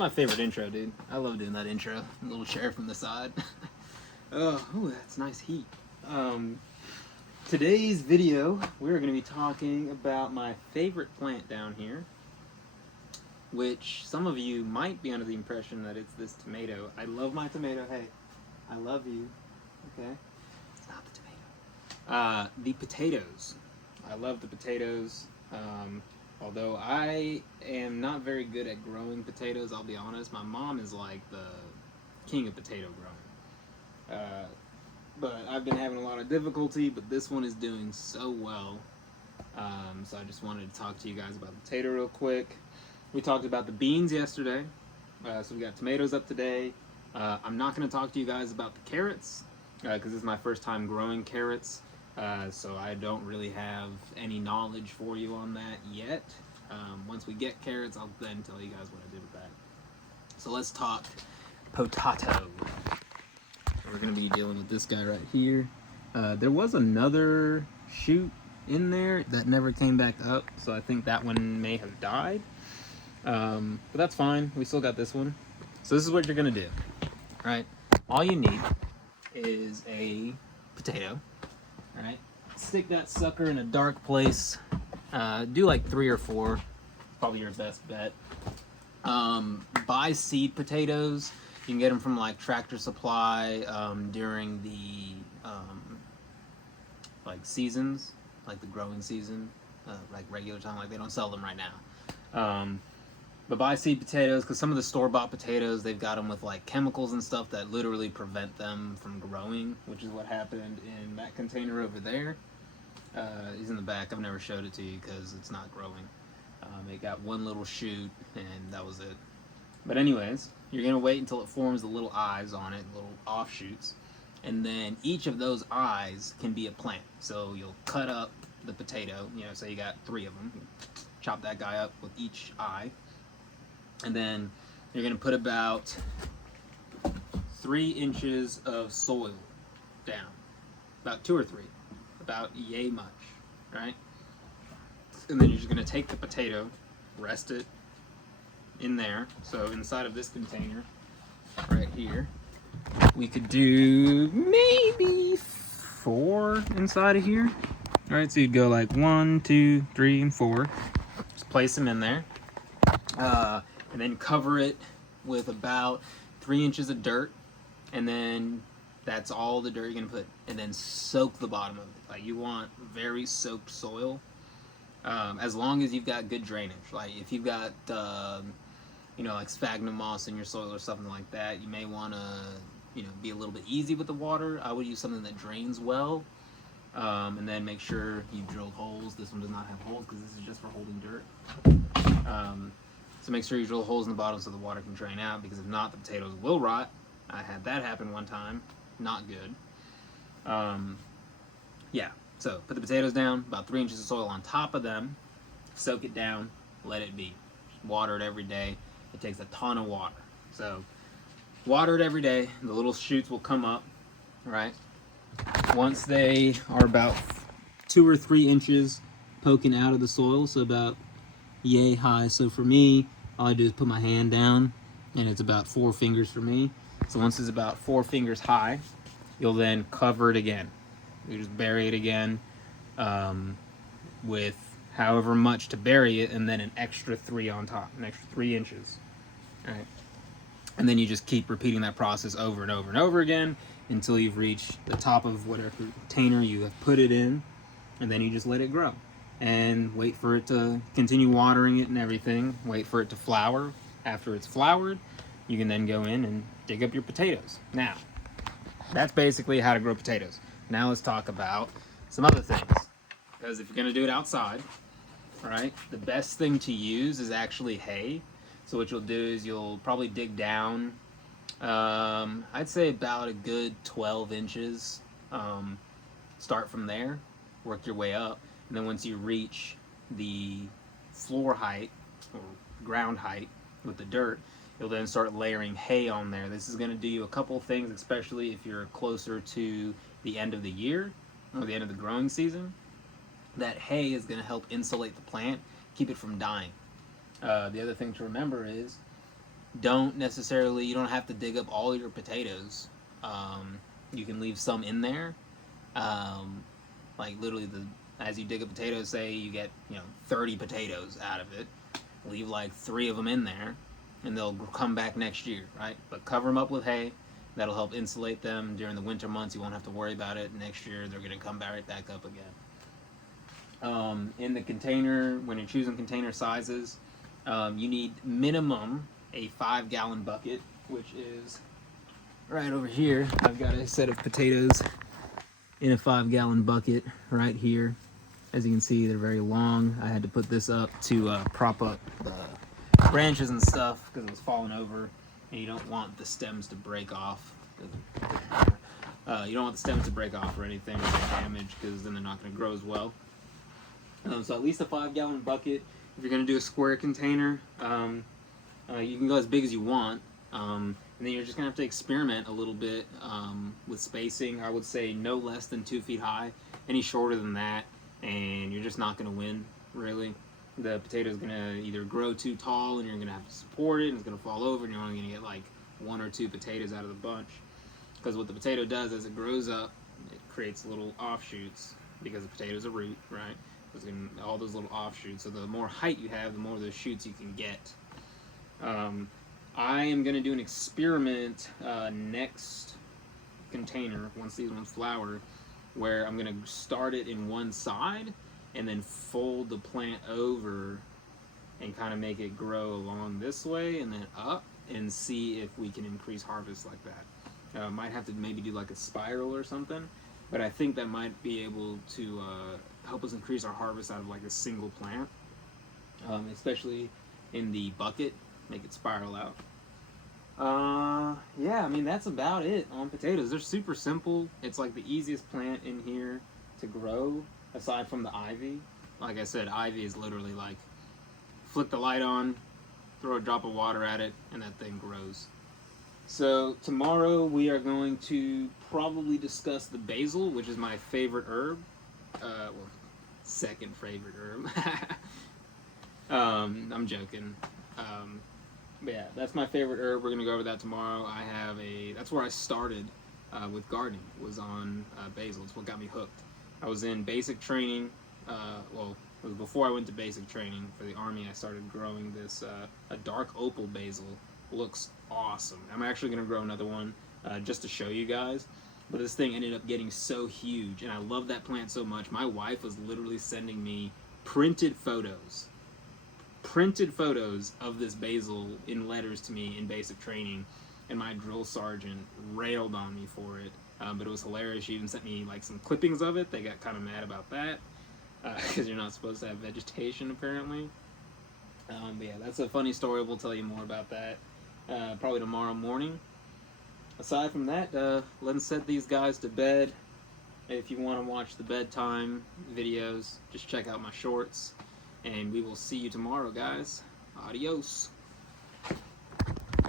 my favorite intro, dude. I love doing that intro. A little chair from the side. Oh, that's nice heat. Um, Today's video, we're going to be talking about my favorite plant down here, which some of you might be under the impression that it's this tomato. I love my tomato. Hey, I love you. Okay? It's not the tomato. The potatoes. I love the potatoes. Although I am not very good at growing potatoes, I'll be honest. My mom is like the king of potato growing. But I've been having a lot of difficulty, but this one is doing so well. So I just wanted to talk to you guys about the potato real quick. We talked about the beans yesterday. So we got tomatoes up today. I'm not going to talk to you guys about the carrots, because this is my first time growing carrots. So I don't really have any knowledge for you on that yet. Once we get carrots, I'll then tell you guys what I did with that. So let's talk potato. We're going to be dealing with this guy right here. There was another shoot in there that never came back up, so I think that one may have died. But that's fine. We still got this one. So this is what you're going to do. All right? All you need is a potato. All right, stick that sucker in a dark place. Do like 3 or 4, probably your best bet. Buy seed potatoes. You can get them from like Tractor Supply during the like seasons, like the growing season, like regular time. Like they don't sell them right now. But buy seed potatoes, because some of the store-bought potatoes, they've got them with like chemicals and stuff that literally prevent them from growing, which is what happened in that container over there. He's in the back. I've never showed it to you because it's not growing. It got one little shoot, and that was it. But anyways, you're going to wait until it forms the little eyes on it, little offshoots. And then each of those eyes can be a plant. So you'll cut up the potato, say you got 3 of them. Chop that guy up with each eye. And then you're going to put about 3 inches of soil down. About 2 or 3. About yay much. Right? And then you're just going to take the potato, rest it in there. So inside of this container, right here, we could do maybe 4 inside of here. All right, so you'd go like 1, 2, 3, and 4. Just place them in there. And then cover it with about 3 inches of dirt, and then that's all the dirt you're gonna put, and then soak the bottom of it. Like you want very soaked soil, as long as you've got good drainage. Like if you've got like sphagnum moss in your soil or something like that, you may want to be a little bit easy with the water. I would use something that drains well, and then make sure you drill holes. This one does not have holes because this is just for holding dirt. So make sure you drill holes in the bottom so the water can drain out, because if not, the potatoes will rot. I had that happen one time. Not good. Yeah, so put the potatoes down, about 3 inches of soil on top of them, soak it down, let it be. Water it every day. It takes a ton of water. So water it every day. The little shoots will come up, right? Once they are about 2 or 3 inches poking out of the soil, so about yay high. So for me, all I do is put my hand down, and it's about 4 fingers for me. So once it's about 4 fingers high, you'll then cover it again. You just bury it again with however much to bury it, and then an extra 3 on top, an extra 3 inches. All right. And then you just keep repeating that process over and over and over again until you've reached the top of whatever container you have put it in, and then you just let it grow. And wait for it to continue watering it and everything. Wait for it to flower. After it's flowered, you can then go in and dig up your potatoes. Now, that's basically how to grow potatoes. Now let's talk about some other things. Because if you're going to do it outside, right, the best thing to use is actually hay. So what you'll do is you'll probably dig down, I'd say about a good 12 inches. Start from there, work your way up. And then once you reach the floor height or ground height with the dirt, you'll then start layering hay on there. This is going to do you a couple of things, especially if you're closer to the end of the year or the end of the growing season. That hay is going to help insulate the plant, keep it from dying. The other thing to remember is don't necessarily, you don't have to dig up all your potatoes. You can leave some in there. Um, like literally, as you dig a potato, say you get 30 potatoes out of it, leave like 3 of them in there, and they'll come back next year, right? But cover them up with hay. That'll help insulate them during the winter months. You won't have to worry about it. Next year, they're going to come right back up again. In the container, when you're choosing container sizes, you need minimum a 5-gallon bucket, which is right over here. I've got a set of potatoes in a 5-gallon bucket right here. As you can see, they're very long. I had to put this up to prop up the branches and stuff because it was falling over, and you don't want the stems to break off. You don't want the stems to break off or anything or get damaged, because then they're not going to grow as well. So at least a 5-gallon bucket. If you're going to do a square container, you can go as big as you want. And then you're just going to have to experiment a little bit with spacing. I would say no less than 2 feet high. Any shorter than that, and you're just not going to win, really. The potato is going to either grow too tall and you're going to have to support it, and it's going to fall over, and you're only going to get like 1 or 2 potatoes out of the bunch. Because what the potato does as it grows up, it creates little offshoots, because the potato is a root, right? There's all those little offshoots. So the more height you have, the more of those shoots you can get. I am going to do an experiment next container, once these ones flower, where I'm going to start it in one side and then fold the plant over and kind of make it grow along this way and then up, and see if we can increase harvest like that. Might have to maybe do like a spiral or something, but I think that might be able to help us increase our harvest out of like a single plant, especially in the bucket, make it spiral out. Yeah, I mean, that's about it on potatoes. They're super simple. It's like the easiest plant in here to grow, aside from the ivy. Like I said, ivy is literally like, flick the light on, throw a drop of water at it, and that thing grows. So tomorrow we are going to probably discuss the basil, which is my favorite herb. Well, second favorite herb. I'm joking. But yeah, that's my favorite herb. We're gonna go over that tomorrow. That's where I started with gardening, was on basil. It's what got me hooked. I was in basic training. Well, it was before I went to basic training for the Army. I started growing this a dark opal basil. Looks awesome. I'm actually gonna grow another one just to show you guys. But this thing ended up getting so huge, and I love that plant so much. My wife was literally sending me printed photos of this basil in letters to me in basic training, and my drill sergeant railed on me for it, but it was hilarious. She even sent me like some clippings of it. They got kind of mad about that, because you're not supposed to have vegetation apparently. But yeah, that's a funny story. We'll tell you more about that probably tomorrow morning. Aside from that, let's set these guys to bed. If you want to watch the bedtime videos, just check out my shorts. And we will see you tomorrow, guys. Adios.